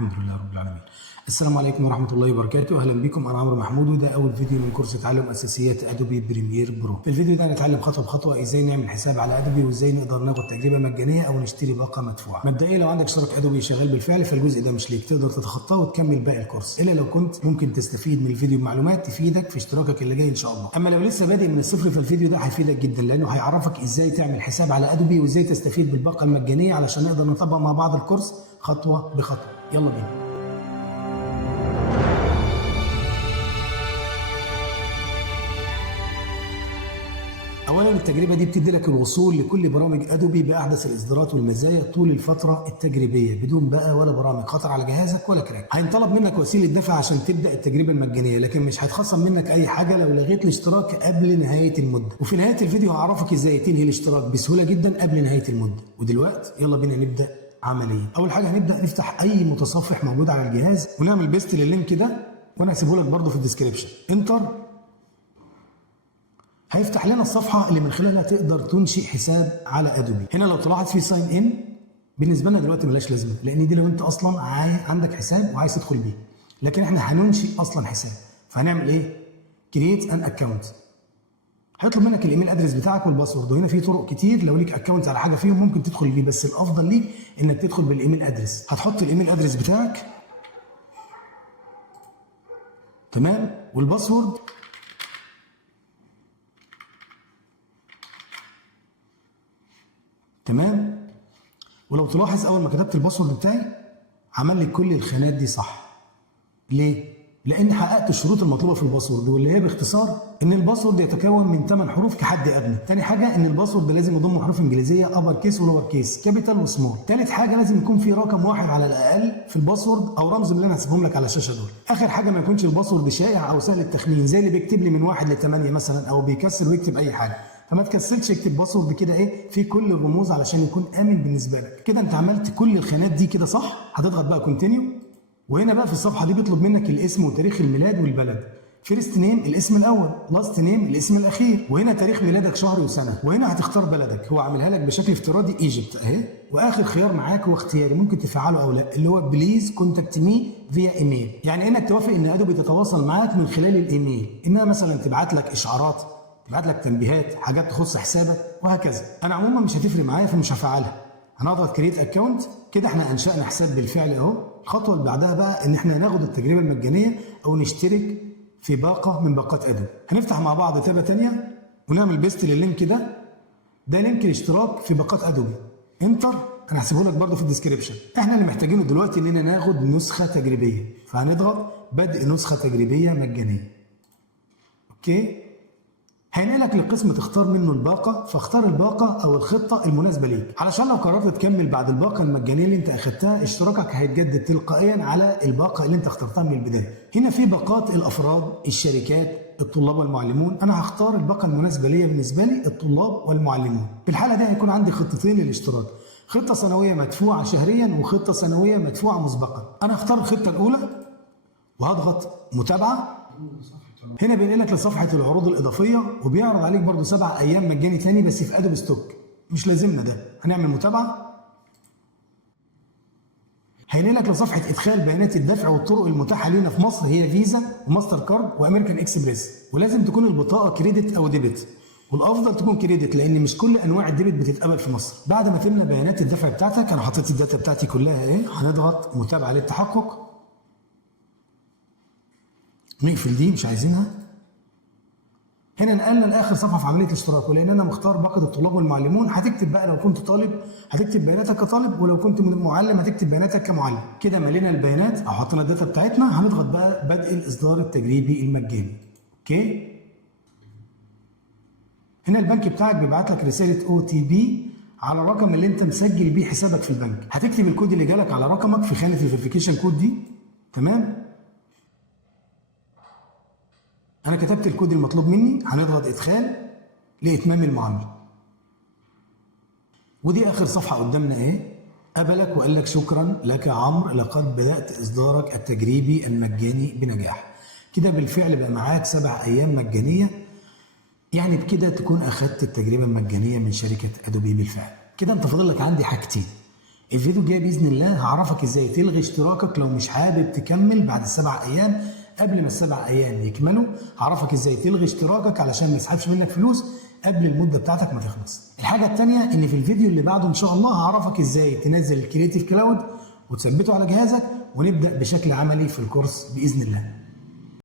الحمد لله رب العالمين. السلام عليكم ورحمة الله وبركاته. أهلا بكم، أنا عمرو محمود وده أول فيديو من كورس تعلم أساسيات أدوبي بريمير برو. في الفيديو ده هنتعلم خطوة بخطوة إزاي نعمل حساب على أدوبي وإزاي نقدر ناخد تجربة مجانية أو نشتري باقة مدفوعة. مبدئيا لو عندك اشتراك أدوبي شغال بالفعل فالجزء ده مش ليك، تقدر تتخطاه وتكمل باقي الكورس، إلا لو كنت ممكن تستفيد من الفيديو بمعلومات تفيدك في اشتراكك اللي جاي إن شاء الله. أما لو لسه بادئ من الصفر فالفيديو ده هيفيدك جدا لأنه هيعرفك إزاي تعمل حساب على أدوبي وإزاي تستفيد بالباقة المجانية علشان نقدر نطبق مع بعض الكورس خطوة بخطوة. يلا بينا. اولا التجربه دي بتدي لك الوصول لكل برامج ادوبي باحدث الاصدارات والمزايا طول الفتره التجريبيه بدون بقى ولا برامج خطر على جهازك ولا كراك. هينطلب منك وسيله دفع عشان تبدا التجربه المجانيه، لكن مش هيتخصم منك اي حاجه لو لغيت الاشتراك قبل نهايه المده. وفي نهايه الفيديو هعرفك ازاي تنهي الاشتراك بسهوله جدا قبل نهايه المده. ودلوقتي يلا بينا نبدا عمليا. اول حاجه هنبدا نفتح اي متصفح موجود على الجهاز ونعمل بيست لللينك ده، وانا هسيبه لك برده في الديسكربشن. انتر. هيفتح لنا الصفحه اللي من خلالها تقدر تنشئ حساب على ادوبي. هنا لو تلاحظ في ساين ان، بالنسبه لنا دلوقتي ملهاش لازمه لان دي لو انت اصلا عندك حساب وعايز تدخل بيه، لكن احنا هننشئ اصلا حساب. فهنعمل ايه؟ كرييت ان اكونت. هيطلب منك الايميل ادرس بتاعك والباسورد، وهنا في طرق كتير لو ليك اكونت على حاجه فيهم ممكن تدخل بيه، بس الافضل ليك انك تدخل بالايميل ادرس. هتحط الايميل ادرس بتاعك، تمام، والباسورد. تمام. ولو تلاحظ اول ما كتبت الباسورد بتاعي عمل لي كل الخانات دي صح. ليه؟ لان حققت الشروط المطلوبه في الباسورد، واللي هي باختصار ان الباسورد يتكون من 8 حروف كحد ادنى. تاني حاجه ان الباسورد لازم يضم حروف انجليزيه ابر كيس ولور كيس، كابيتال وسمول. تالت حاجه لازم يكون في رقم واحد على الاقل في الباسورد او رمز من اللي انا هسيبهم لك على الشاشه دول. اخر حاجه ما يكونش الباسورد شائع او سهل التخمين زي اللي بيكتب لي من 1 ل 8 مثلا او بيكسر ويكتب اي حاجه. فما تكسلش، اكتب باسورد كده ايه في كل الرموز علشان يكون امن بالنسبه لك. كده انت عملت كل الخانات دي كده صح. هتضغط بقى كونتينيو، وهنا بقى في الصفحه دي بيطلب منك الاسم وتاريخ الميلاد والبلد. فيرست نيم الاسم الاول، لاست نيم الاسم الاخير، وهنا تاريخ ميلادك شهر وسنه، وهنا هتختار بلدك. هو عاملها لك بشكل افتراضي ايجيبت اهي. واخر خيار معاك هو اختياري ممكن تفعله او لا، اللي هو بليز كونتاكت مي فيا ايميل، يعني انك توافق ان ادوبي تتواصل معاك من خلال الايميل، انها مثلا تبعت لك اشعارات، تبعت لك تنبيهات، حاجات تخص حسابك وهكذا. انا عموما مش هتفرق معايا فمش هفعلها. هنضغط كريت اكونت. كده احنا انشأنا حساب بالفعل اهو. الخطوه اللي بعدها بقى ان احنا ناخد التجربه المجانيه او نشترك في باقه من باقات ادوبي. هنفتح مع بعض تابه ثانيه ونعمل بيست لللينك ده. ده لينك الاشتراك في باقات ادوبي. انتر. انا هسيبه لك برده في الديسكربشن. احنا اللي محتاجينه دلوقتي اننا ناخد نسخه تجريبيه، فهنضغط بدء نسخه تجريبيه مجانيه. اوكي. هينقلك لقسم تختار منه الباقة، فاختار الباقة أو الخطة المناسبة ليك، علشان لو قررت تكمل بعد الباقة المجانية اللي أنت أخدتها اشتراكك هيتجدد تلقائيا على الباقة اللي أنت اخترتها من البداية. هنا في باقات الأفراد، الشركات، الطلاب والمعلمون. أنا هختار الباقة المناسبة ليا بالنسبة لي الطلاب والمعلمون. في الحالة دي هيكون عندي خطتين للاشتراك، خطة سنوية مدفوعة شهريا وخطة سنوية مدفوعة مسبقا. أنا هختار الخطة الأولى وهضغط متابعة. هنا بينقلك لصفحة العروض الإضافية وبيعرض عليك برضو 7 أيام مجاني تاني بس في أدوبي ستوك، مش لازمنا ده. هنعمل متابعة. هينقلك لصفحة إدخال بيانات الدفع والطرق المتاحة لنا في مصر، هي فيزا وماستر كارد وأمريكان إكسبريس، ولازم تكون البطاقة كريدت أو ديبت، والأفضل تكون كريدت لأن مش كل أنواع الديبت بتتقبل في مصر. بعد ما تملى بيانات الدفع بتاعتك، أنا حطيت الداتا بتاعتي كلها إيه، هنضغط متابعة للتحقق. نقفل دي مش عايزينها. هنا نقلنا لاخر صفحه في عمليه الاشتراك، ولان انا مختار باقه الطلاب والمعلمون هتكتب بقى لو كنت طالب هتكتب بياناتك كطالب، ولو كنت معلم هتكتب بياناتك كمعلم. كده ملينا البيانات او حطينا الداتا بتاعتنا. هنضغط بقى بدء الاصدار التجريبي المجاني. اوكي. هنا البنك بتاعك بيبعت لك رساله OTP على الرقم اللي انت مسجل بيه حسابك في البنك. هتكتب الكود اللي جالك على رقمك في خانه الفيريفيكيشن كود دي. تمام. أنا كتبت الكود المطلوب مني. هنضغط إدخال لإتمام المعاملة. ودي آخر صفحة قدامنا إيه؟ قبلك وقال لك شكرا لك يا عمرو لقد بدأت إصدارك التجريبي المجاني بنجاح. كده بالفعل بقى معاك 7 أيام مجانية، يعني بكده تكون أخدت التجربة المجانية من شركة أدوبي بالفعل. كده أنت فاضل لك عندي حاجتين، الفيديو الجاي باذن الله هعرفك ازاي تلغي اشتراكك لو مش حابب تكمل بعد ال7 ايام. قبل ما ال7 ايام يكملوا هعرفك ازاي تلغي اشتراكك علشان ما يسحبش منك فلوس قبل المده بتاعتك ما تخلص. الحاجه الثانيه ان في الفيديو اللي بعده ان شاء الله هعرفك ازاي تنزل الكرييتيف كلاود وتثبته على جهازك، ونبدا بشكل عملي في الكورس باذن الله.